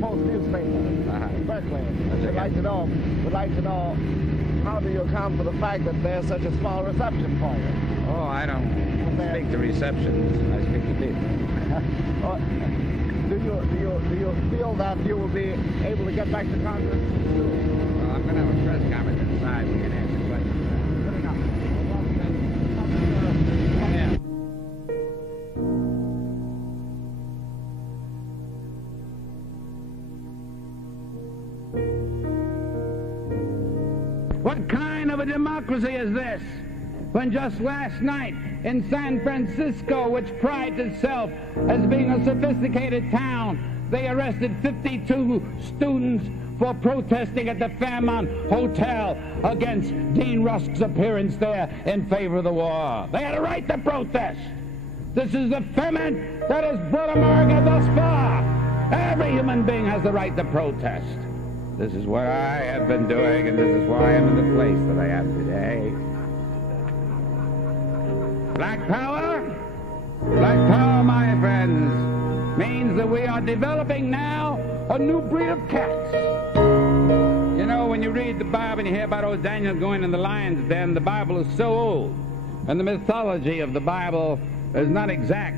Post newspaper in Berkeley. Would like to know, how do you account for the fact that there's such a small reception for you? Oh, I don't speak to receptions. I speak to people. Do you feel that you will be able to get back to Congress? Well, I'm going to have a press conference inside. We can answer questions. What kind of a democracy is this? When just last night in San Francisco, which prides itself as being a sophisticated town, they arrested 52 students for protesting at the Fairmont Hotel against Dean Rusk's appearance there in favor of the war. They had a right to protest. This is the ferment that has brought America thus far. Every human being has the right to protest. This is what I have been doing, and this is why I am in the place that I am today. Black power, my friends, means that we are developing now a new breed of cats. You know, when you read the Bible and you hear about old Daniel going in the lion's den, the Bible is so old, and the mythology of the Bible is not exact.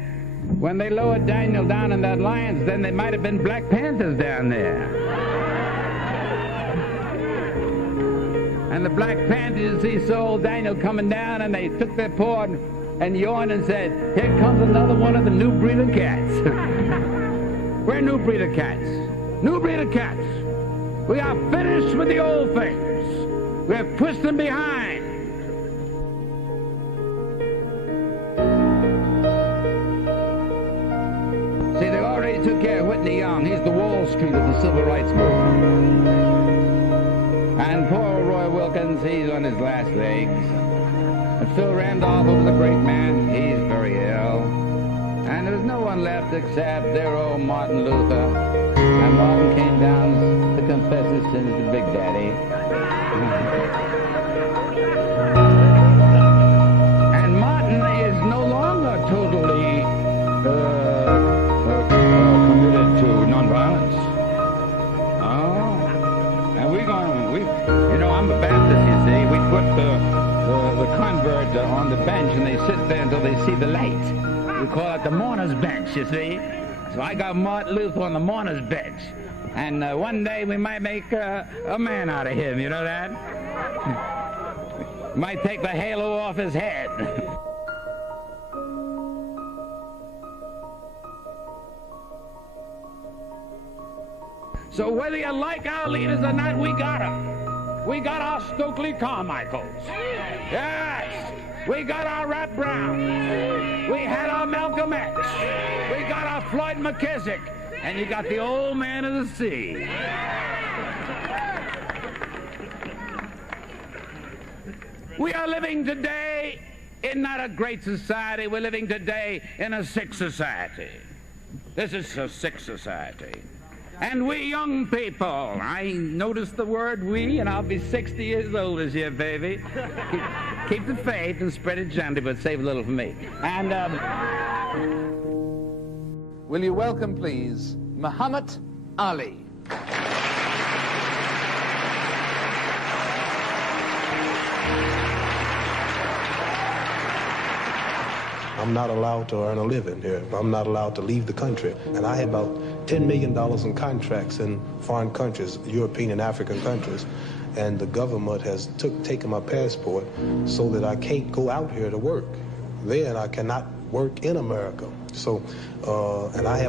When they lowered Daniel down in that lion's den, there might have been Black Panthers down there. And the Black Panthers, he saw old Daniel coming down, and they took their paw and yawned and said, "Here comes another one of the new breed of cats." We're new breed of cats. New breed of cats. We are finished with the old things. We have pushed them behind. See, they already took care of Whitney Young. He's the Wall Street of the civil rights movement. And poor Roy Wilkins, he's on his last legs. And Phil Randolph, who was a great man, he's very ill. And there's no one left except their old Martin Luther. And Martin came down to confess his sins to Big Daddy. And Martin is no longer totally committed to nonviolence. Oh, and you know, I'm a Baptist, you see. We put the convert on the bench, and they sit there until they see the light. We call it the mourner's bench, you see. So I got Martin Luther on the mourner's bench. And one day we might make a man out of him, you know that? Might take the halo off his head. So whether you like our leaders or not, we got them. We got our Stokely Carmichaels. Yes. We got our Rap Brown. We had our Malcolm X. We got our Floyd McKissick. And you got the old man of the sea. We are living today in not a great society. We're living today in a sick society. This is a sick society. And we young people, I noticed the word we, and I'll be 60 years old this year, baby. Keep the faith and spread it gently, but save a little for me. And, will you welcome, please, Muhammad Ali. I'm not allowed to earn a living here. I'm not allowed to leave the country. And I have about $10 million in contracts in foreign countries, European and African countries. And the government has taken my passport so that I can't go out here to work. Then I cannot work in America. So, and I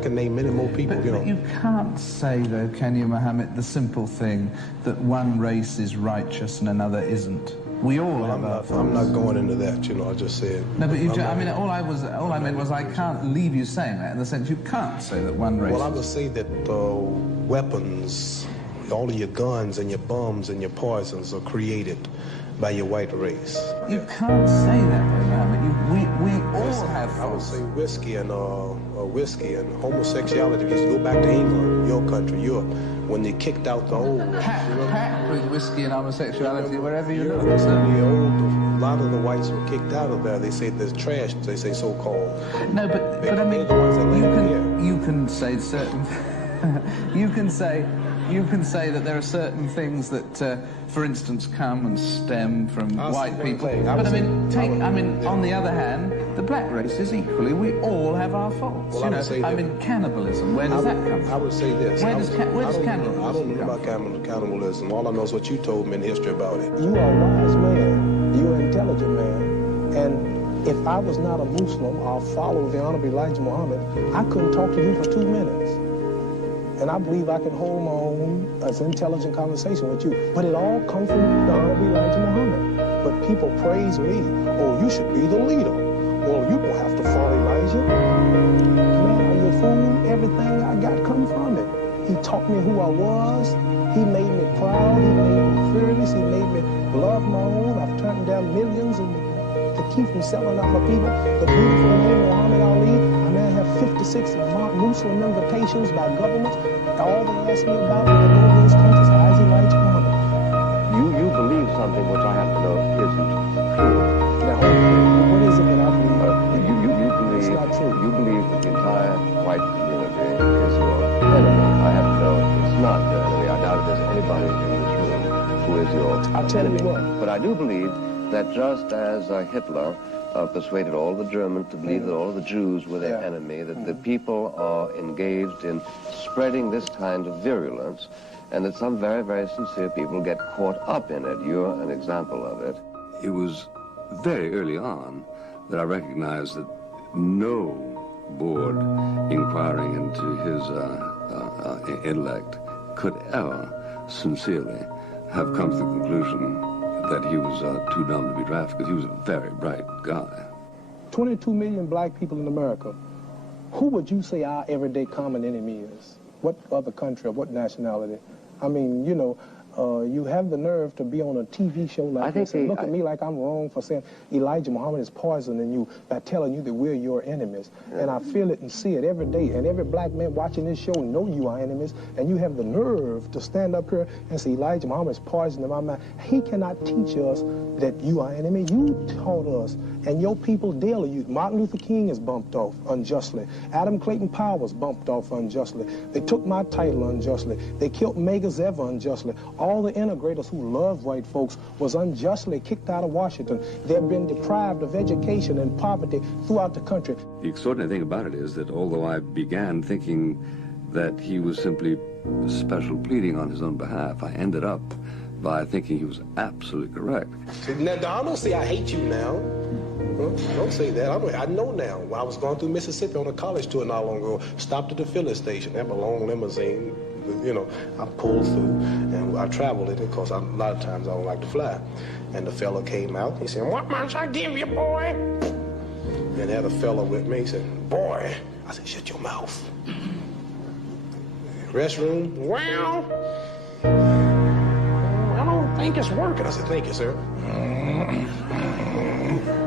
can name many more people, but, you know. But you can't say, though, can you, Mohammed, the simple thing that one race is righteous and another isn't. We all have our faults. I'm not going into that, you know, I just said. No, but I mean, all I meant was I can't leave you saying that, in the sense you can't say that one race... Well, I would say that weapons, all of your guns and your bombs and your poisons are created by your white race. You can't say that, though, Mohammed. We all have faults. I would say whiskey and homosexuality. If you go back to England, your country, Europe, when they kicked out the old... Packed with whiskey and homosexuality wherever you look. A lot of the whites were kicked out of there. They say there's trash, they say so-called. No, but I mean, you can say certain... You can say that there are certain things that, for instance, come and stem from white people. But on the other hand, the black race is equally. We all have our faults. Well, cannibalism. Where does that come from? I would say this. Where does cannibalism? I don't know about cannibalism. All I know is what you told me in history about it. You are a wise man. You're an intelligent man. And if I was not a Muslim or follower of the Honorable Elijah Muhammad, I couldn't talk to you for 2 minutes. And I believe I can hold my own as intelligent conversation with you. But it all comes from the Honorable Elijah Muhammad. But people praise me. Oh, you should be the leader. Well, you don't have to follow Elijah. Man, are you a fool? Everything I got come from it. He taught me who I was. He made me proud. He made me fearless. He made me love my own. I've turned down millions to keep from selling out my people. The beautiful man, Muhammad Ali. I now have 56 Muslim invitations by governments. All they ask me about when I go to those countries, how is Elijah Muhammad? You believe something which I have to know isn't true. Now, what is it that I believe? You believe it's not true. You believe that the entire white community is your enemy. I have to know it's not your enemy. I doubt if there's anybody in this room who is your I'll tell enemy. you what. But I do believe that just as Hitler persuaded all the Germans to believe that all the Jews were their enemy, that the people are engaged in spreading this kind of virulence, and that some very, very sincere people get caught up in it. You're an example of it. It was very early on that I recognized that no board inquiring into his intellect could ever sincerely have come to the conclusion that he was too dumb to be drafted, because he was a very bright guy. 22 million black people in America. Who would you say our everyday common enemy is? What other country or what nationality? I mean, you know, you have the nerve to be on a TV show like this and look at me like I'm wrong for saying Elijah Muhammad is poisoning you by telling you that we're your enemies. Yeah. And I feel it and see it every day. And every black man watching this show know you are enemies. And you have the nerve to stand up here and say Elijah Muhammad is poisoning my mind. He cannot teach us that you are enemy. You taught us. And your people daily, Martin Luther King is bumped off unjustly. Adam Clayton Powell was bumped off unjustly. They took my title unjustly. They killed Medgar Evers unjustly. All the integrators who love white folks was unjustly kicked out of Washington. They've been deprived of education and poverty throughout the country. The extraordinary thing about it is that although I began thinking that he was simply special pleading on his own behalf, I ended up by thinking he was absolutely correct. Now, I don't say I hate you now. Don't say that. I know now. I was going through Mississippi on a college tour not long ago. Stopped at the filling station. They have a long limousine. You know, I pulled through and I traveled in it because a lot of times I don't like to fly. And the fella came out. He said, "What must I give you, boy?" And had a fella with me. He said, "Boy." I said, "Shut your mouth." Restroom. Well, I don't think it's working. I said, "Thank you, sir."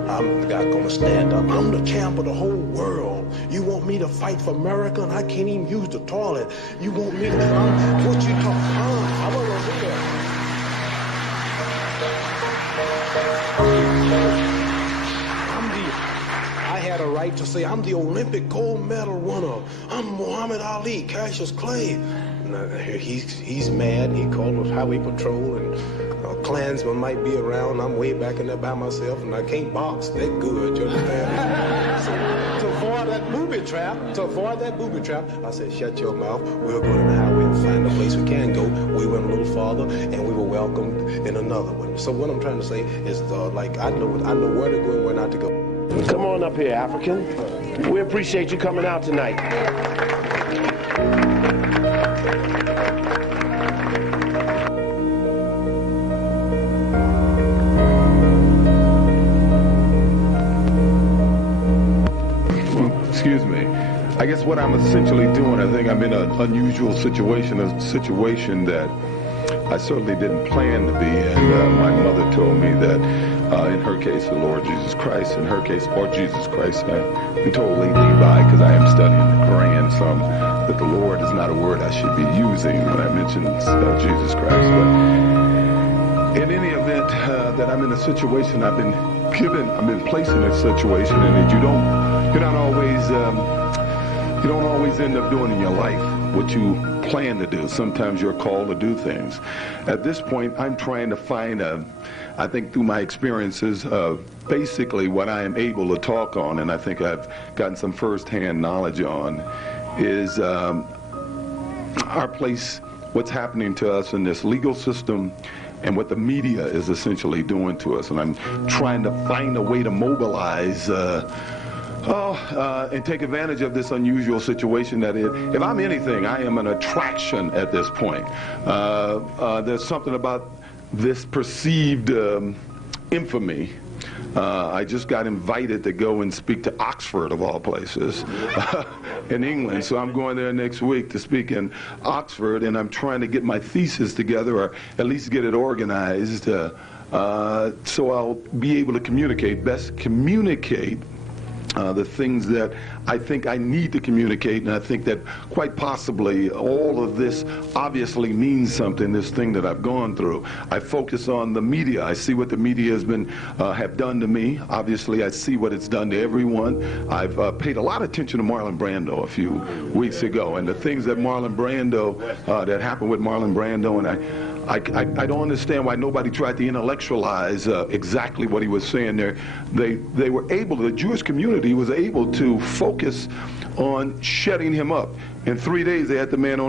I'm the guy gonna stand up. I'm the champ of the whole world. You want me to fight for America and I can't even use the toilet. You want me to, what you talk, I wasn't gonna do that. I had a right to say, I'm the Olympic gold medal winner. I'm Muhammad Ali, Cassius Clay. He's mad, and he called the highway patrol, and Klansmen might be around. I'm way back in there by myself, and I can't box that good, you understand? So to avoid that booby trap, I said, "Shut your mouth. We'll go to the highway and find a place we can go." We went a little farther, and we were welcomed in another one. So what I'm trying to say is, like, I know where to go and where not to go. Come on up here, African. We appreciate you coming out tonight. Excuse me. I guess what I'm essentially doing, I think I'm in an unusual situation, a situation that I certainly didn't plan to be in. My mother told me that in her case, the Lord Jesus Christ, in her case, or Jesus Christ, I'm told lately by, because I am studying the Quran some, that the Lord is not a word I should be using when I mention Jesus Christ. But in any event, that I'm in a situation I've been placed in a situation, and that you don't always end up doing in your life. what you plan to do. Sometimes you're called to do things. At this point, I'm trying to find I think through my experiences, basically what I am able to talk on, and I think I've gotten some first-hand knowledge on, is our place, what's happening to us in this legal system, and what the media is essentially doing to us. And I'm trying to find a way to mobilize and take advantage of this unusual situation that if I'm anything, I am an attraction at this point. There's something about this perceived infamy. I just got invited to go and speak to Oxford, of all places, in England. So I'm going there next week to speak in Oxford, and I'm trying to get my thesis together, or at least get it organized, so I'll be able to best communicate the things that I think I need to communicate, and I think that quite possibly all of this obviously means something, this thing that I've gone through. I focus on the media. I see what the media has been have done to me. Obviously, I see what it's done to everyone. I've paid a lot of attention to Marlon Brando a few weeks ago, and the things that Marlon Brando, that happened with Marlon Brando, and I don't understand why nobody tried to intellectualize exactly what he was saying there. They were able, the Jewish community was able to focus on shutting him up. In 3 days, they had the man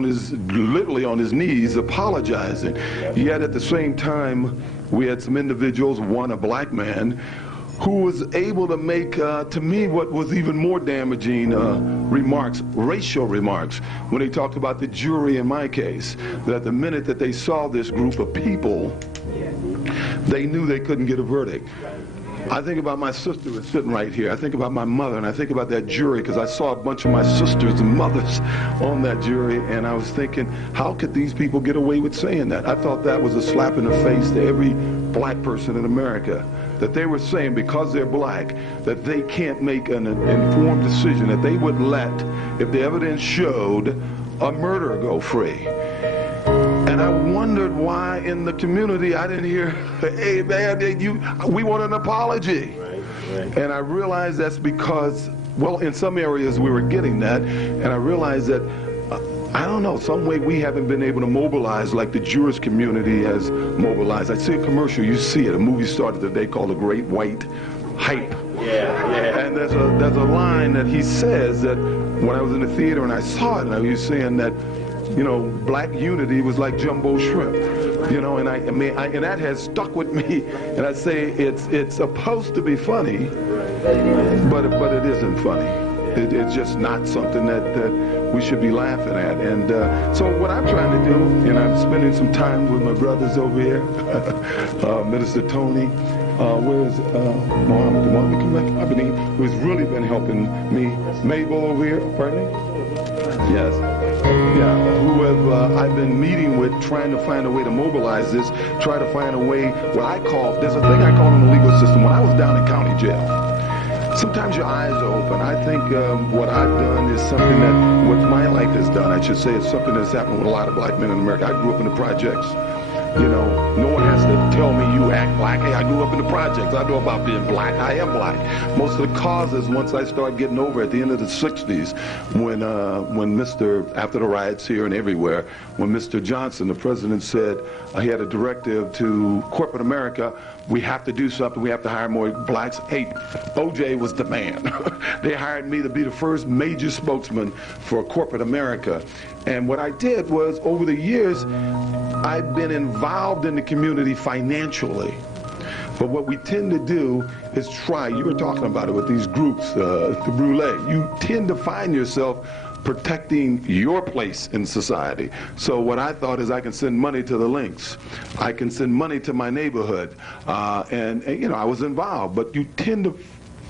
literally on his knees apologizing. Yet at the same time, we had some individuals, one a black man, who was able to make, to me, what was even more damaging remarks, racial remarks, when he talked about the jury in my case, that the minute that they saw this group of people, they knew they couldn't get a verdict. I think about my sister who's sitting right here. I think about my mother, and I think about that jury, because I saw a bunch of my sisters and mothers on that jury, and I was thinking, how could these people get away with saying that? I thought that was a slap in the face to every black person in America, that they were saying because they're black that they can't make an informed decision, that they would let, if the evidence showed, a murderer go free. And I wondered why in the community I didn't hear, hey man, we want an apology. Right. And I realized that's because, well, in some areas we were getting that, and I realized that, I don't know, some way we haven't been able to mobilize like the Jewish community has mobilized. I see a commercial, you see it, a movie started today called The Great White Hype. Yeah. And there's a line that he says that when I was in the theater and I saw it, and I was saying that, you know, black unity was like jumbo shrimp, you know, and and that has stuck with me. And I say it's supposed to be funny, but it isn't funny. It's just not something that we should be laughing at. And so what I'm trying to do, and I'm spending some time with my brothers over here, Minister Tony, where's Mohammed? Come back, Abini, who's really been helping me. Mabel over here, pardon me? Yes. Yeah, who have I've been meeting with, trying to find a way to mobilize this, try to find a way, what I call, there's a thing I call in the legal system. When I was down in county jail, sometimes your eyes are open. I think what I've done is something that, what my life has done, I should say, it's something that's happened with a lot of black men in America. I grew up in the projects. You know, no one has to tell me you act black. Hey, I grew up in the projects. I know about being black. I am black. Most of the causes, once I started getting over at the end of the 60s, when after the riots here and everywhere, when Mr. Johnson, the president, said he had a directive to corporate America, we have to do something, we have to hire more blacks. Hey, OJ was the man. They hired me to be the first major spokesman for corporate America. And what I did was, over the years, I've been involved in the community financially. But what we tend to do is try, you were talking about it with these groups, the Brûlée, you tend to find yourself protecting your place in society. So what I thought is I can send money to the links. I can send money to my neighborhood. And you know, I was involved, but you tend to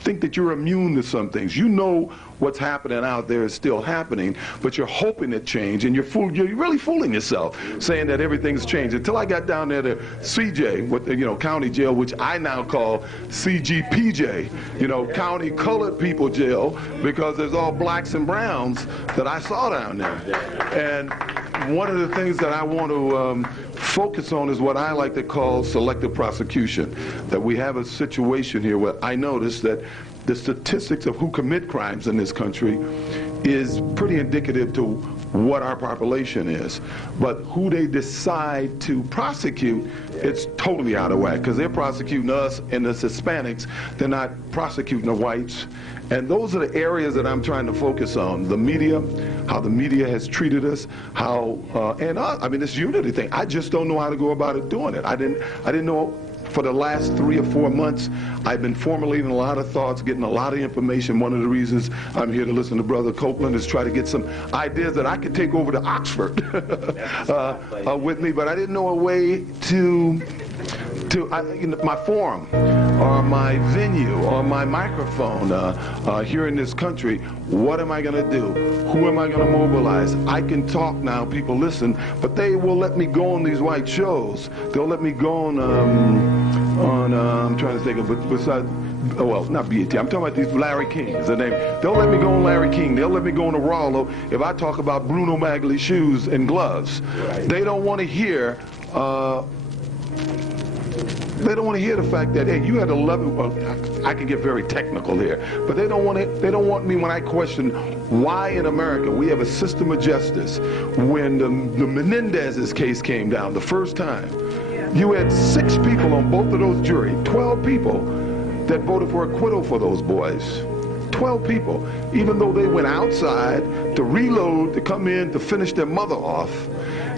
think that you're immune to some things. You know what's happening out there is still happening, but you're hoping it change, and you're really fooling yourself, saying that everything's changed. Until I got down there to CJ, with the, county jail, which I now call CGPJ, County Colored People Jail, because there's all blacks and browns that I saw down there. And one of the things that I want to focus on is what I like to call selective prosecution. That we have a situation here where I noticed that the statistics of who commit crimes in this country is pretty indicative to what our population is. But who they decide to prosecute, it's totally out of whack, because they're prosecuting us and the Hispanics. They're not prosecuting the whites. And those are the areas that I'm trying to focus on. The media, how the media has treated us, how, I mean, this unity thing, I just don't know how to go about it doing it. I didn't know. For the last 3 or 4 months, I've been formulating a lot of thoughts, getting a lot of information. One of the reasons I'm here to listen to Brother Copeland is try to get some ideas that I could take over to Oxford with me, but I didn't know a way to my forum or my venue or my microphone here in this country. What am I going to do? Who am I going to mobilize? I can talk now, people listen, but they will let me go on these white shows. They'll let me go on I'm trying to think of, besides, well, not BET, I'm talking about these Larry King is the name. They'll let me go on Larry King. They'll let me go on to Rollo if I talk about Bruno Magli shoes and gloves. Right. They don't want to hear they don't want to hear the fact that, hey, you had 11, well, I can get very technical here, but they don't want me when I question why in America we have a system of justice. When the Menendez's case came down the first time, you had 6 people on both of those juries, 12 people that voted for acquittal for those boys. 12 people, even though they went outside to reload, to come in, to finish their mother off.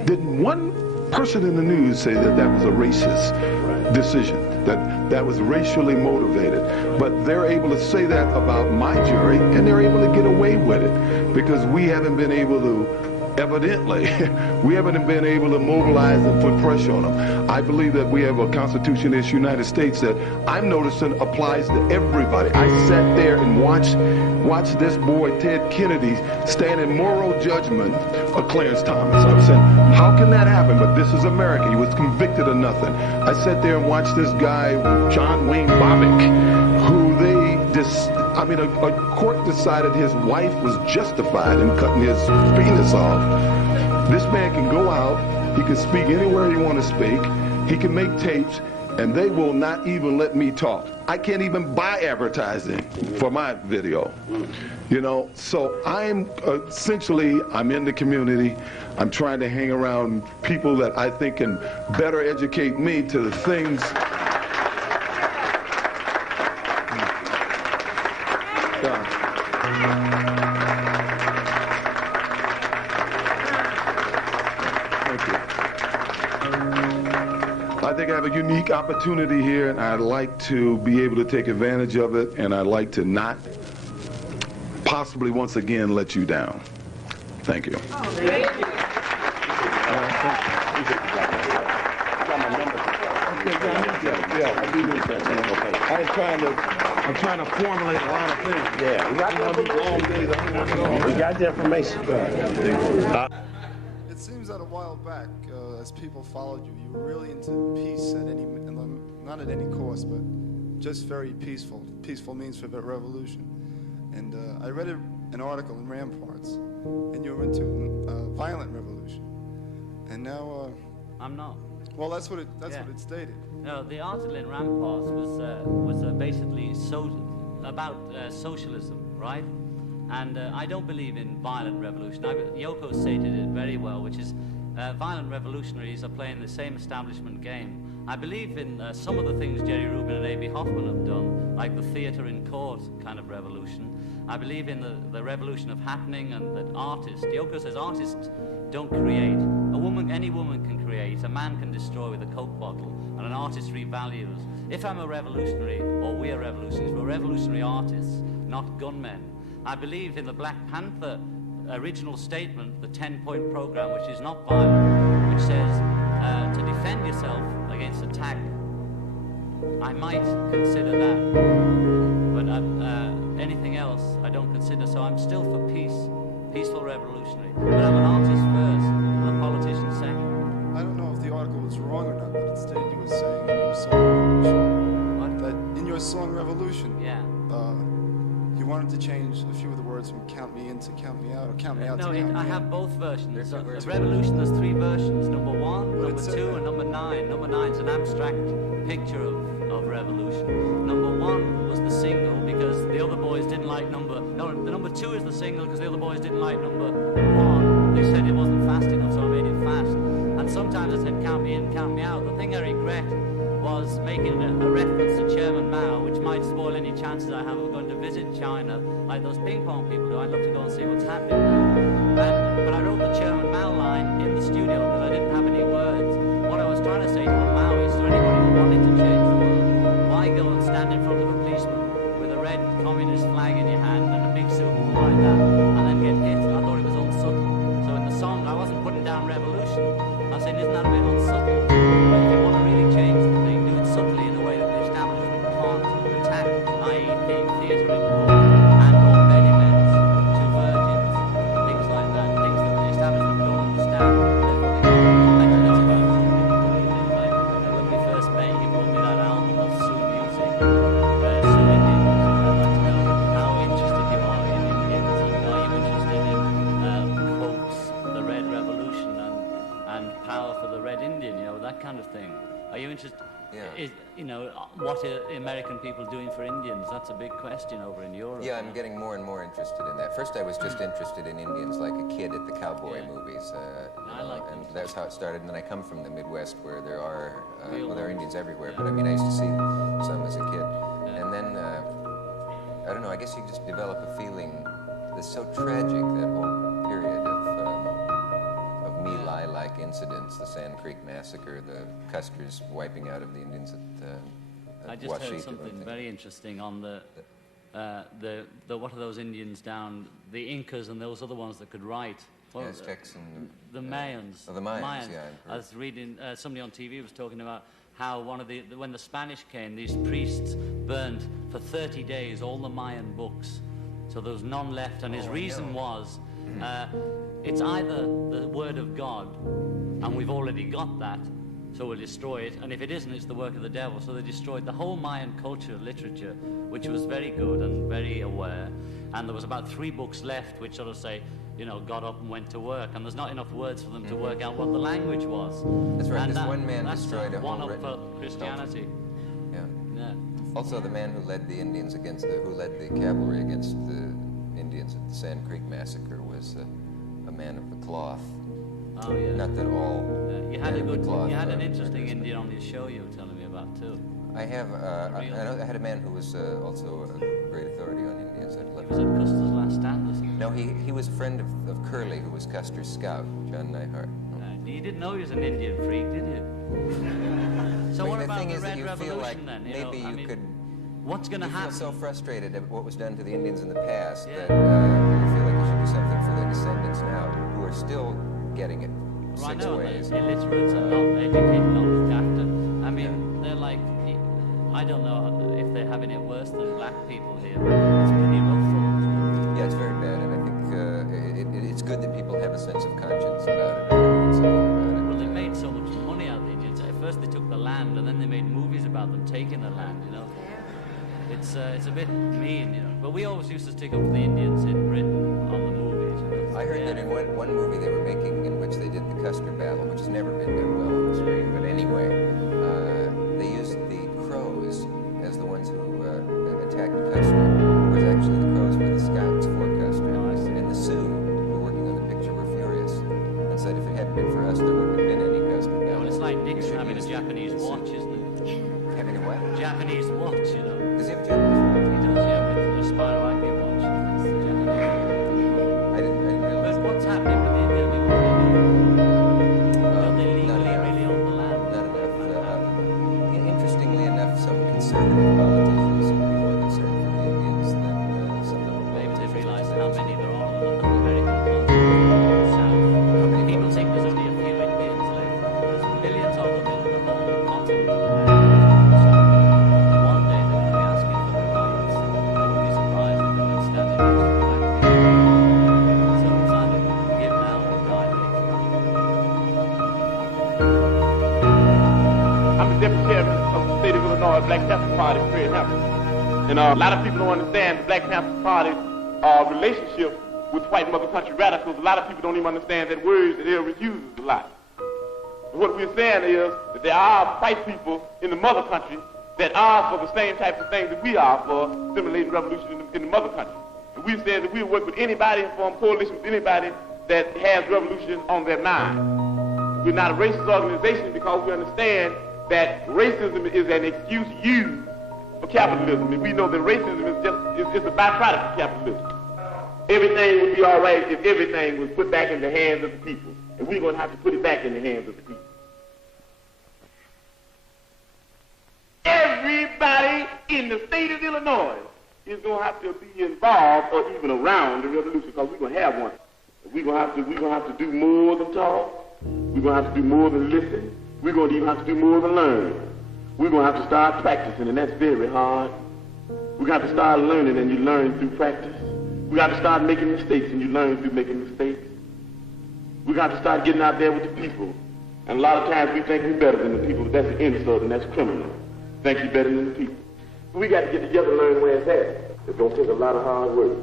Didn't one person in the news say that that was a racist decision, that was racially motivated? But they're able to say that about my jury, and they're able to get away with it because we haven't been able to, evidently, we haven't been able to mobilize and put pressure on them. I believe that we have a Constitution in this United States that I'm noticing applies to everybody. I sat there and watched this boy, Ted Kennedy, stand in moral judgment of Clarence Thomas. I was saying, how can that happen? But this is America. He was convicted of nothing. I sat there and watched this guy, John Wayne Bobbitt, who a court decided his wife was justified in cutting his penis off. This man can go out, he can speak anywhere he wants to speak, he can make tapes, and they will not even let me talk. I can't even buy advertising for my video. You know, so I'm in the community. I'm trying to hang around people that I think can better educate me to the things. I think I have a unique opportunity here, and I'd like to be able to take advantage of it, and I'd like to not possibly once again let you down. Thank you. I'm trying to formulate a lot of things. Yeah, we got the information. It seems that a while back, as people followed you, you were really into peace not at any cost, but just very peaceful. Peaceful means for revolution. And I read an article in Ramparts, and you were into violent revolution. And now I'm not. Well, that's what it stated. No, the article in Ramparts was basically about socialism, right? And I don't believe in violent revolution. Yoko stated it very well, which is violent revolutionaries are playing the same establishment game. I believe in some of the things Jerry Rubin and A.B. Hoffman have done, like the theater in court kind of revolution. I believe in the revolution of happening, and that artists, Yoko says artists don't create. Any woman can create, a man can destroy with a Coke bottle, and an artist revalues. If I'm a revolutionary, or we are revolutionaries, we're revolutionary artists, not gunmen. I believe in the Black Panther original statement, the 10-point program, which is not violent, which says to defend yourself against attack. I might consider that, but anything else I don't consider, so I'm still for peace, peaceful revolutionary. But I'm an artist first, and a politician second. I don't know if the article was wrong or not, but it stated you were saying in your song Revolution, that in your song Revolution, you wanted to change a few of the words from count me in to count me out, or count me out to count me in. I have both versions. Revolution, there's 3 versions. Number 1, number 2, and number 9. Number 9 is an abstract picture of revolution. Number 1 was the single because the other boys didn't like the number 2 is the single because the other boys didn't like number 1. They sometimes I said, count me in, count me out. The thing I regret was making a reference to Chairman Mao, which might spoil any chances I have of going to visit China, like those ping pong people do. I'd love to go and see what's happening there. But I wrote the Chairman Mao line in the studio because I didn't have any words. What I was trying to say to the Maoists, or anybody who wanted to change the world, why go and stand in front of a policeman with a red communist flag in your hand and a big suit like that, and then get hit? I thought it was unsubtle. So in the song, I wasn't putting down revolution. I was saying, isn't that a bit unsubtle? But if you want to really change the thing, do it subtly in a way that the establishment can't attack, i.e. theatre in court, and or pediments to virgins, things like that, things that the establishment don't understand. Therefore they can't. I know it's about like when we first met, he brought me that album of Sioux music, Sioux Indian music. I'd like to know how interested you are in Indians, and are you interested in quotes, the Red Revolution, and power for the Red Indian, you know, that kind of thing. Are you interested? Yeah. You know, what are American people doing for Indians? That's a big question over in Europe. Yeah, I'm getting more and more interested in that. First, I was just interested in Indians like a kid at the cowboy movies. And that's how it started. And then I come from the Midwest where there are, well, there are Indians everywhere, but I mean, I used to see some as a kid. And then, I don't know, I guess you just develop a feeling that's so tragic, that whole period of My Lai-like incidents, the Sand Creek Massacre, the Custer's wiping out of the Indians at I just Washita, heard something very interesting on the what are those Indians down, the Incas and those other ones that could write? Well, Aztecs and the Mayans. Oh, the Mayans, yeah. I was reading, somebody on TV was talking about how when the Spanish came, these priests burned for 30 days all the Mayan books. So there was none left, and his reason was, it's either the word of God, and we've already got that, so we'll destroy it, and if it isn't, it's the work of the devil. So they destroyed the whole Mayan culture, literature, which was very good and very aware, and there was about 3 books left which sort of say, you know, got up and went to work, and there's not enough words for them to work out what the language was. That's right, and this one man destroyed a whole one up for Christianity. Yeah. Also, the man who led the Indians who led the cavalry against the Indians at the Sand Creek Massacre was a man of the cloth. Oh yeah. Not that all. You had an interesting Indian on your show you were telling me about too. I have. I had a man who was also a great authority on Indians. He was at Custer's Last Stand, wasn't he? No, he was a friend of Curly, who was Custer's scout, John Nyhart. You didn't know he was an Indian freak, did you? So what about the Red Revolution then? Maybe you could. What's going to happen? You feel so frustrated at what was done to the Indians in the past that you feel like you should do something for the descendants now, who are still getting it six ways. Illiterate and not educated, not looked after. I mean, they're like, I don't know if they're having it worse than black people here, but it's pretty rough for them. Yeah, it's very bad, and I think it's good that people have a sense of conscience about it. Well, they made so much money out of the Indians. At first they took the land, and then they made movies about them taking the land, you know. It's a bit mean, you know. But we always used to stick up for the Indians in Britain on the movies. You know. I heard that in one movie they were making in which they did the Custer battle, which has never been done well on the screen. But anyway, they used the Crows as the ones who attacked Custer. Whereas actually the Crows were the scouts for Custer. And the Sioux, who were working on the picture, were furious and said if it hadn't been for us, there wouldn't have been any Custer battle. Well, it's like Nixon having a Japanese watch, isn't it? Having a what? Japanese watch, you know. Does he have a Japanese watch? He does, yeah, with a Spiral IP watch. That's the Japanese. I didn't realize. But what's happening with the Indian people? Don't they legally really own the land? Not enough. Interestingly enough, some conservative politicians seem to be more concerned for the Indians than some liberal politicians. Maybe they've realized how many there are on the American continent. South. People think there's only a few Indians left. There's millions of them in the whole continent of America. One day they're going to be asking for their rights. I wouldn't be surprised if they weren't standing next to black people. So it's either give now or die later. I'm the deputy chairman of the state of Illinois Black Panther Party, Fred Hampton. And a lot of people don't understand the Black Panther Party's relationship with white mother country radicals. A lot of people don't even understand that word that Elvis uses a lot. And what we're saying is that there are white people in the mother country that are for the same type of things that we are for stimulating revolution in the mother country. And we said that we'll work with anybody and form coalition with anybody that has revolution on their mind. We're not a racist organization because we understand that racism is an excuse used for capitalism. And we know that racism is a byproduct of capitalism. Everything would be all right if everything was put back in the hands of the people. And we're going to have to put it back in the hands of the people. Everybody in the state of Illinois is going to have to be involved or even around the revolution because we're going to have one. We're going to have to do more than talk. We're going to have to do more than listen. We're going to even have to do more than learn. We're going to have to start practicing, and that's very hard. We're going to have to start learning, and you learn through practice. We got to start making mistakes, and you learn through making mistakes. We got to start getting out there with the people. And a lot of times we think we're better than the people. That's an insult, and that's criminal. Think you're better than the people. We got to get together and learn where it's at. It's going to take a lot of hard work.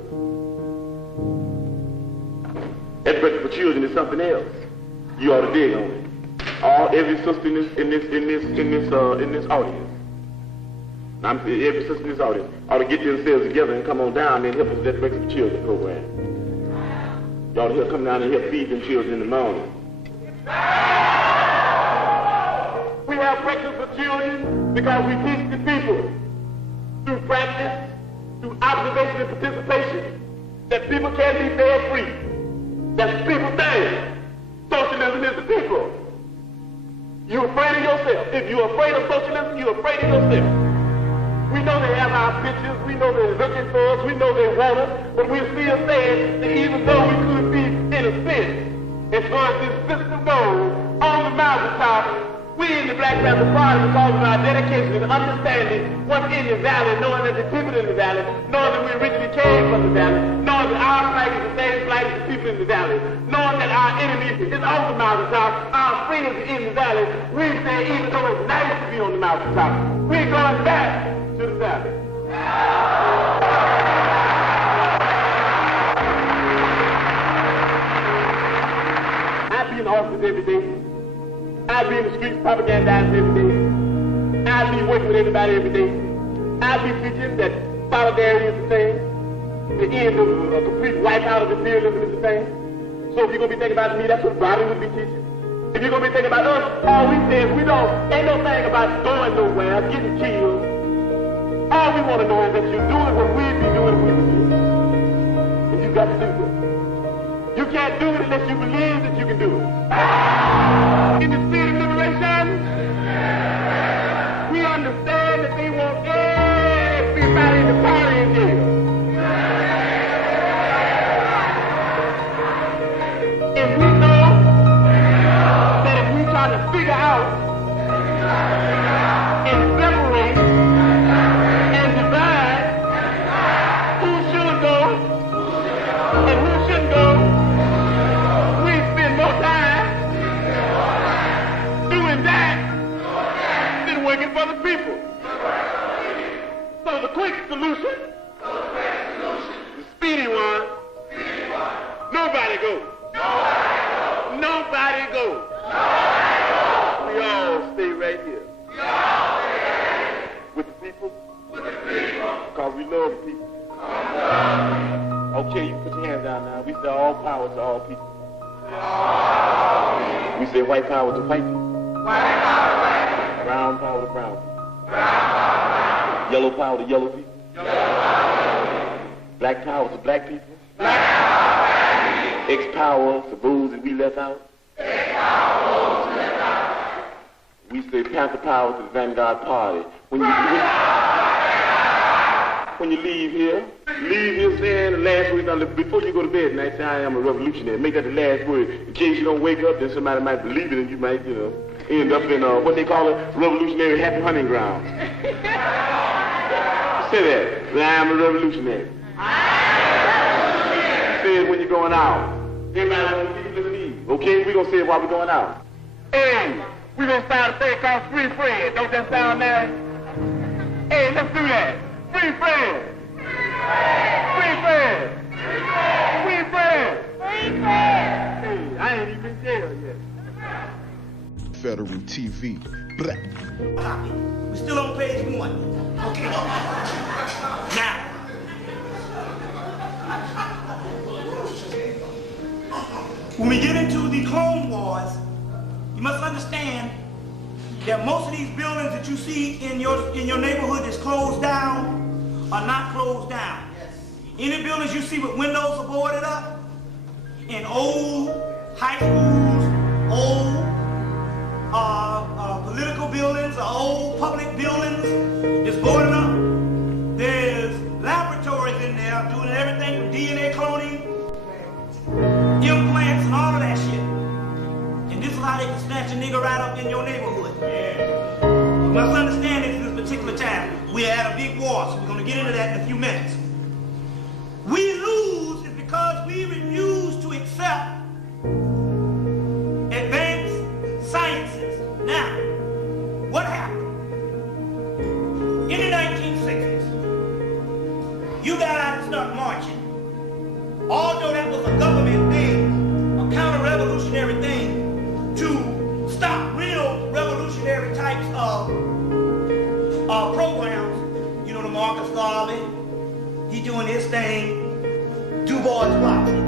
Education for children is something else. You ought to dig on it. Every sister in this audience. Every sister in this audience ought to get themselves together and come on down and help us with that Breakfast for Children program. You ought to come down and help feed them children in the morning. We have Breakfast for Children because we teach the people through practice, through observation and participation, that people can be fed free. That's people thing. Socialism is the people. You're afraid of yourself. If you're afraid of socialism, you're afraid of yourself. We know they have our pictures. We know they're looking for us. We know they want us. But we're still saying that even though we could be in a sense, as far as this system goes, on the mountaintop, we in the Black Panther Party, because of our dedication and understanding what's in the valley, knowing that the people in the valley, knowing that we originally came from the valley, knowing that our flag is the same flag as the people in the valley, knowing that our enemy is on the mountaintop, our friends are in the valley, we say even though it's nice to be on the mountaintop, we're going back to the valley. I be in the office every day. I be in the streets propagandizing every day. I be working with everybody every day. I be preaching that solidarity is the thing. The end of a complete wipeout of imperialism is the thing. So if you're going to be thinking about me, that's what Bobby would be teaching. If you're going to be thinking about us, all we say is ain't no thing about going nowhere, getting killed. All we want to know is that you're doing what we'd be doing if we were doing. And you got to do it. You can't do it unless you believe that you can do it. In the spirit of liberation, we understand that they want everybody in the party in jail. And we know that if we try to figure out and separate and divide who should go and who shouldn't go, we spend more time doing that than working for the people. So the quick solution, the speedy one, nobody go. Nobody go. We all stay right here. With the people. Because we love the people. Okay, you put your hands down now. We say all power to all people. We say white power to white people. Brown power to brown people. Yellow power to yellow people. Black power to black people. X power to those that we left out. We say Panther power to the Vanguard Party. When you leave here saying the last word. Before you go to bed tonight, say I am a revolutionary. Make that the last word. In case you don't wake up, then somebody might believe it and you might, end up in what they call a revolutionary happy hunting ground. Say that. I am a revolutionary. Say it when you're going out. Everybody leave. Okay, we're going to say it while we're going out. Hey, we're going to start a thing called Free Fred. Don't that sound nice? Hey, let's do that. Free Fred. Free Fred. Free Fred. Free Fred. Hey, I ain't even in jail yet. Federal TV. Blah. We're still on page 1. Okay. Now. When we get into the Clone Wars, You must understand that most of these buildings that you see in your neighborhood that's closed down are not closed down. Any buildings you see with windows are boarded up, in old high schools, old political buildings, or old public buildings, it's boarded up. There's laboratories in there doing everything from DNA cloning, implants, and all of that shit. And this is how they can snatch a nigga right up in your neighborhood. You must understand this at this particular time. We're at a big war, so we're going to get into that in a few minutes. We lose is because we refuse to accept advanced sciences. Now, what happened? In the 1960s, you got out and started marching. Although that was a government thing, a counter-revolutionary thing, to stop real revolutionary types of programs. You know, the Marcus Garvey, he doing his thing. Du Bois blocks it.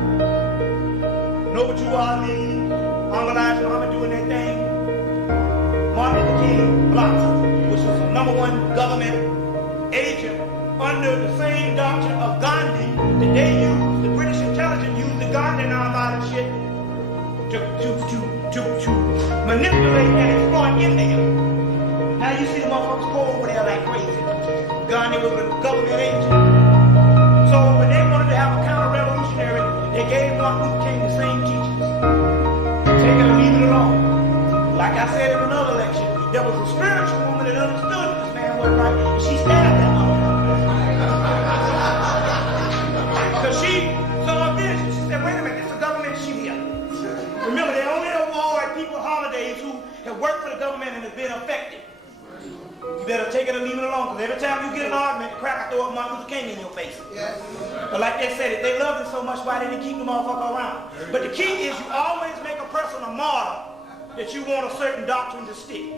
Noble Drew Ali, Elijah Muhammad doing their thing. Martin Luther King blocks it, which was the #1 government agent under the same doctrine of Gandhi that they used. The British intelligence used the Gandhi nonviolent shit to manipulate and exploit India. Now you see the motherfuckers go over there like crazy. Gandhi was a government agent. So when they wanted to have a counter-revolutionary, they gave Martin Luther King the same teachings. Take it or leave it alone. Like I said in another lecture, there was a spiritual woman that understood this man wasn't right, and she stabbed that motherfucker. Because she saw a vision. She said, wait a minute, it's a government shit here. Remember, they only award people holidays who have worked for the government and have been affected. You better take it or leave it alone, because every time you get an argument, the crack, I throw up Martin Luther King in your face. Yes. But like they said, if they loved him so much, why didn't they keep the motherfucker around? But the key is you always make a person a martyr that you want a certain doctrine to stick.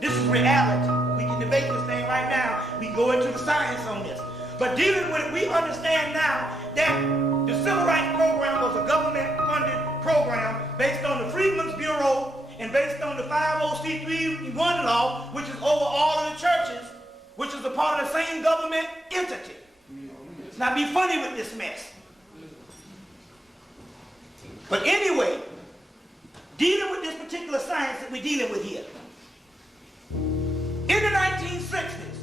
This is reality. We can debate this thing right now. We can go into the science on this. But dealing with it, we understand now that the Civil Rights Program was a government-funded program based on the Freedmen's Bureau and based on the 50C3 law, which is over all of the churches, which is a part of the same government entity. Now be funny with this mess. But anyway, dealing with this particular science that we're dealing with here. In the 1960s,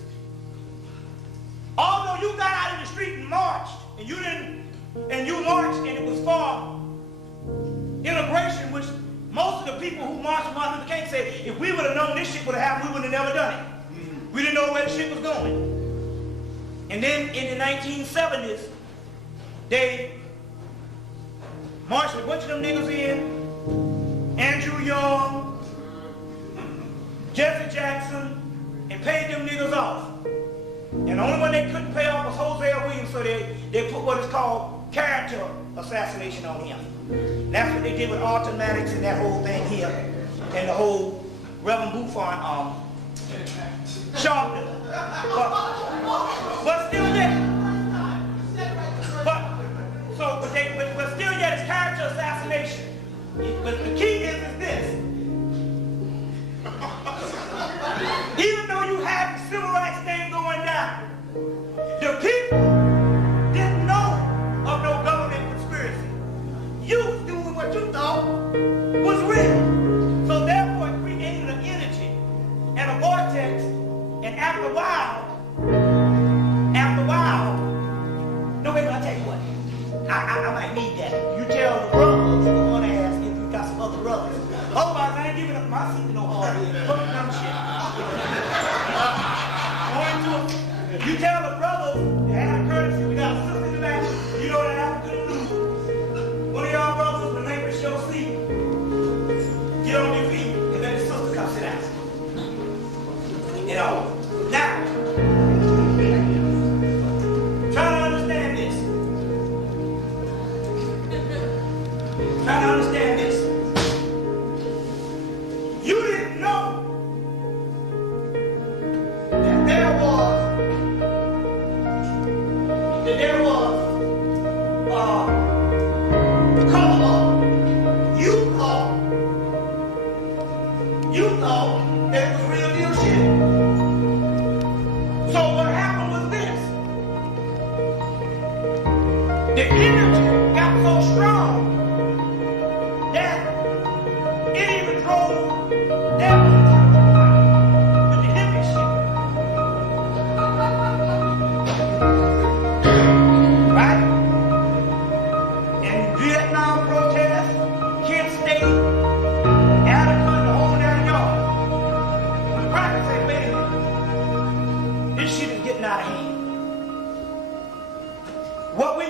although you got out in the street and marched, and you marched and it was for integration, which most of the people who marched with Martin Luther King said, if we would have known this shit would have happened, we would have never done it. We didn't know where the shit was going. And then in the 1970s, they marched a bunch of them niggas in, Andrew Young, Jesse Jackson, and paid them niggas off. And the only one they couldn't pay off was Hosea Williams, so they put what is called character assassination on him. That's what they did with Alton Maddox and that whole thing here, and the whole Reverend Buffon sharpness. But still yet, but still yet it's character assassination. But the key is this. Even though you had the civil rights thing going down, the people didn't know of no government conspiracy. You was doing what you thought was real. So therefore it created an energy and a vortex, and after a while, no wait, I'll tell you what. I might need that. You tell the brothers you want to ask if you got some other brothers. Otherwise, I ain't giving up my seat to no hard head. Fuck dumb shit. You tell the brothers to have courtesy. We got a sister in the back. You know that African lose. One of y'all brothers relinquish your seat. Get on your feet and let the sister come sit down. You know. Now, try to understand this. Try to understand this. You didn't know that there was color law, youth law,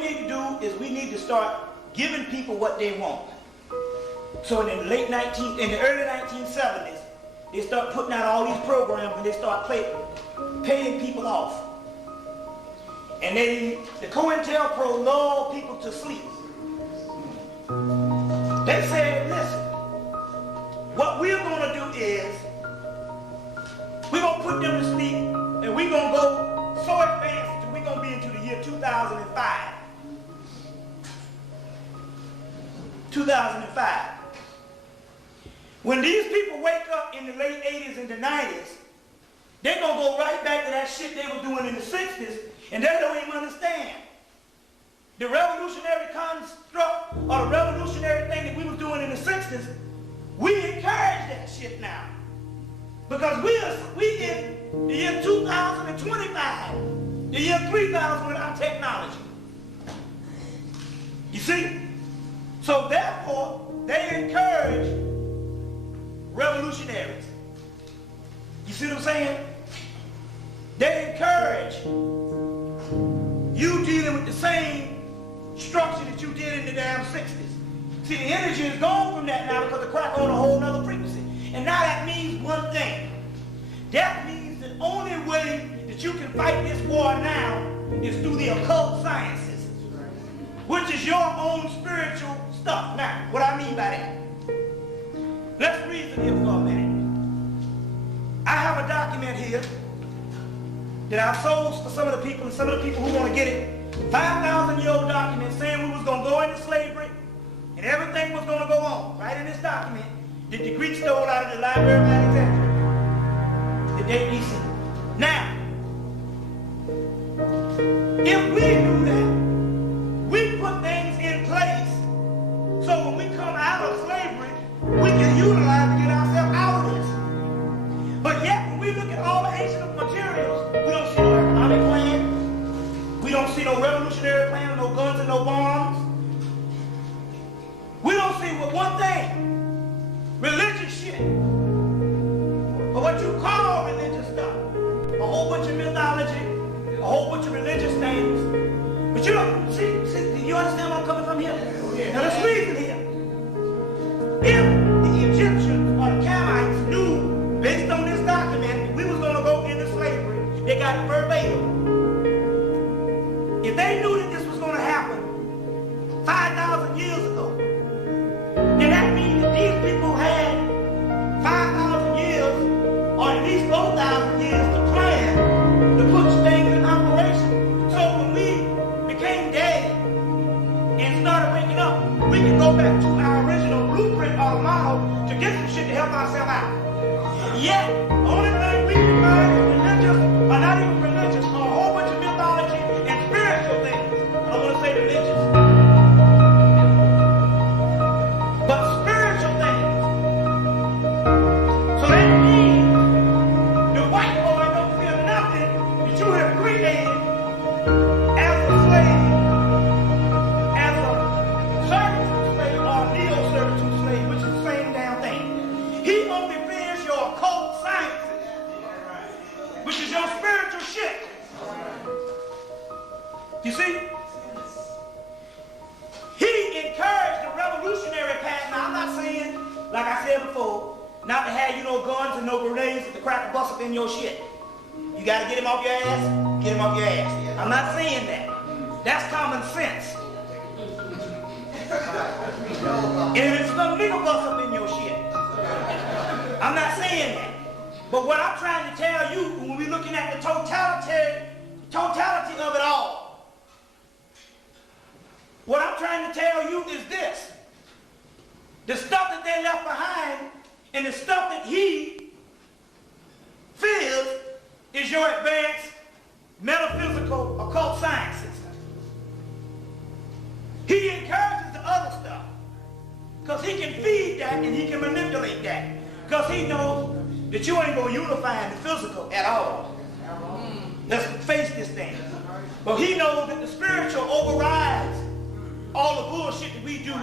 need to do is we need to start giving people what they want. So in the early 1970s, they start putting out all these programs and they start paying people off. And the COINTELPRO lulled people to sleep. They said, listen, what we're going to do is we're going to put them to sleep and we're going to go so advanced that we're going to be into the year 2005. 2005. When these people wake up in the late 80s and the 90s, they're going to go right back to that shit they were doing in the 60s, and they don't even understand. The revolutionary construct or the revolutionary thing that we were doing in the 60s, we encourage that shit now. Because we in the year 2025, the year 3000 with our technology. You see? So therefore, they encourage revolutionaries. You see what I'm saying? They encourage you dealing with the same structure that you did in the damn 60s. See, the energy is gone from that now because the crack on a whole nother frequency. And now that means one thing. That means the only way that you can fight this war now is through the occult sciences, which is your own spiritual stuff. Now, what I mean by that? Let's reason here for a minute. I have a document here that I sold to some of the people, and some of the people who want to get it. 5,000-year-old document saying we was going to go into slavery and everything was going to go on. Right in this document that the Greeks stole out of the Library of Alexandria. The date we see. Now, if we do that, we put things in place so when we come out of slavery, we can utilize to get ourselves out of this. But yet, when we look at all the ancient materials, we don't see no economic plan. We don't see no revolutionary plan, no guns and no bombs. We don't see but one thing. Religious shit. Or what you call religious stuff. A whole bunch of mythology, a whole bunch of religious things. But you don't see, you understand where I'm coming from here? Now let's reason here. If the Egyptians or the Canaanites knew, based on this document, that we was going to go into slavery, they got it verbatim. If they knew that this was going to happen 5,000 years ago, then that means that these people had 5,000 years, or at least 4,000 years to plan to put things in operation. So when we became dead and started waking up, we can go back to our original blueprint or model to get some shit to help ourselves out. Yet, the only thing we can find is religious, or not even religious, or a whole bunch of mythology and spiritual things. I don't want to say religious. But spiritual things. So that means the white boy don't feel nothing that you have created as a slave, as a servitude slave or neo-servitude slave, which is the same damn thing. He only fears your occult sciences, which is your spiritual shit. You see? He encouraged the revolutionary path. Now, I'm not saying, like I said before, not to have, guns and no grenades to crack a bust up in your shit. You got to get him off your ass, get him off your ass. I'm not saying that. That's common sense. And if it's some nigga bust up in your shit, I'm not saying that. But what I'm trying to tell you, when we're looking at the totality of it all, what I'm trying to tell you is this. The stuff that they left behind and the stuff that he feels is your advanced metaphysical occult sciences. He encourages the other stuff because he can feed that and he can manipulate that because he knows that you ain't going to unify in the physical at all. Let's face this thing. But he knows that the spiritual overrides all the bullshit that we do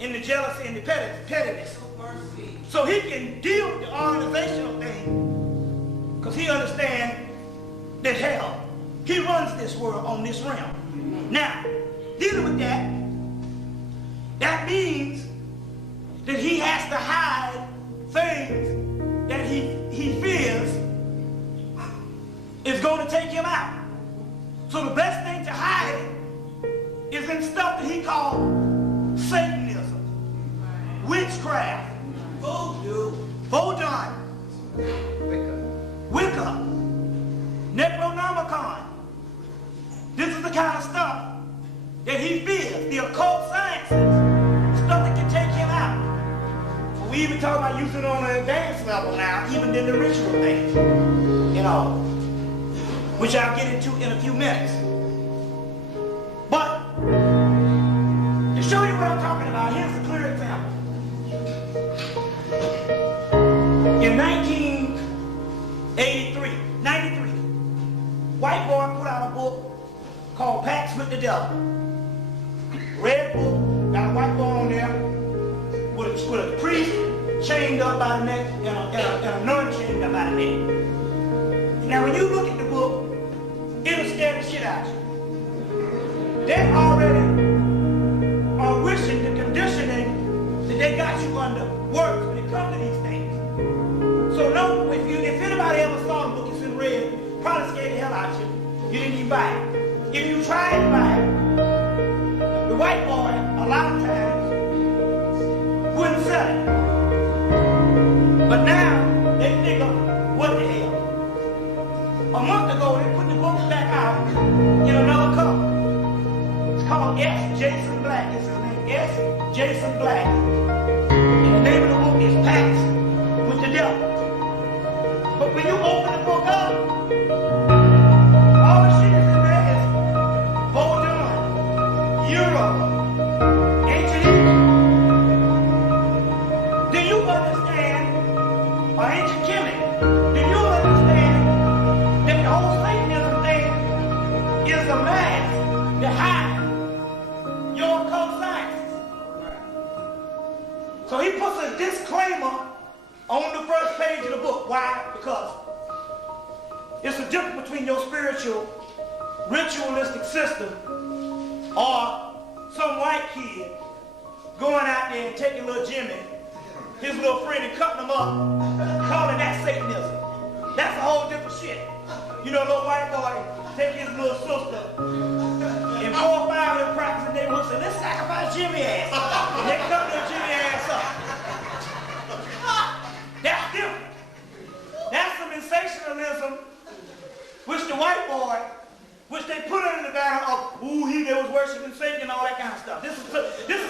in the jealousy and the pettiness. So he can deal with the organizational thing because he understands that hell, he runs this world on this realm. Now, dealing with that, that means that he has to hide things that he fears is going to take him out. So the best thing to hide is in stuff that he called Satanism, witchcraft, voodoo, Wicca, Necronomicon. This is the kind of stuff that he fears, the occult sciences, stuff that can take him out. We even talk about using it on an advanced level now, even in the ritual things, you know, which I'll get into in a few minutes. But to show you what I'm talking about, here's a clear example. In 93, white boy put out a book called Pacts with the Devil. Red book, got a white boy on there with a priest chained up by the neck and a nun chained up by the neck. Now when you look at the book, it'll scare the shit out of you. They already are wishing the conditioning that they got you under works when it comes to these things. So no, if anybody ever saw a book, it's in red, probably scared the hell out of you. You didn't even buy it. If you tried to buy it, the white boy, a lot of times, wouldn't sell it. But now, they figure, what the hell? A month ago, they put the book back out in another cover. It's called S. Jason Black. It's his name, S. Jason Black. And the name of the book is Pacts with the Devil. But when you open the book up, all the shit is in there is Vodun, Europe, ancient Egypt. Do you understand, or ancient Kemet, do you understand that the whole Satanism thing is a mask to hide your occult sciences? So he puts a disclaimer on the first page of the book. Why? Because it's the difference between your spiritual, ritualistic system or some white kid going out there and taking little Jimmy, his little friend, and cutting them up, calling that Satanism. That's a whole different shit. You know, little white boy take his little sister and 4 or 5 little crackers in their neighborhood and say, let's sacrifice Jimmy ass. And they cut their Jimmy ass up. That's different. That's some sensationalism, which the white boy, which they put under the banner of, ooh, they was worshiping Satan and all that kind of stuff. This is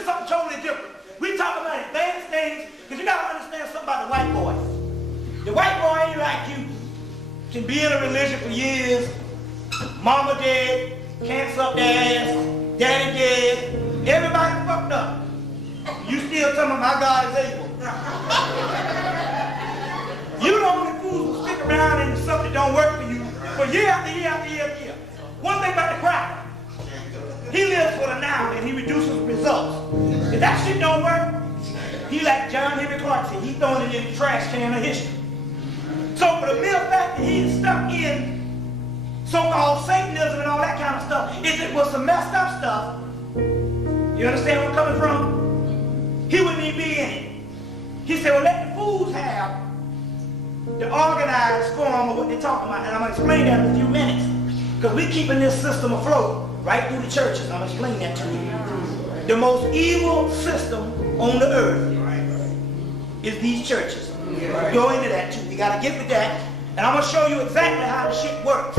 something totally different. We talk about advanced things, because you gotta understand something about the white boy. The white boy ain't like you, can be in a religion for years, mama dead, cancer up their ass, daddy dead, everybody fucked up. You still telling me my God is able. You the only fools who stick around in something that don't work for you for year after year after year after year. One thing about the crowd, he lives for the now and he reduces results. If that shit don't work, he like John Henry Clark said, he's throwing it in the trash can of history. So for the mere fact that he's stuck in so-called Satanism and all that kind of stuff, if it was some messed up stuff, you understand where I'm coming from? He wouldn't even be in it. He said, well, let the fools have the organized form of what they're talking about. And I'm going to explain that in a few minutes. Because we're keeping this system afloat right through the churches. I'm going to explain that to you. The most evil system on the earth is these churches. Go into that too. You got to get with that. And I'm going to show you exactly how the shit works.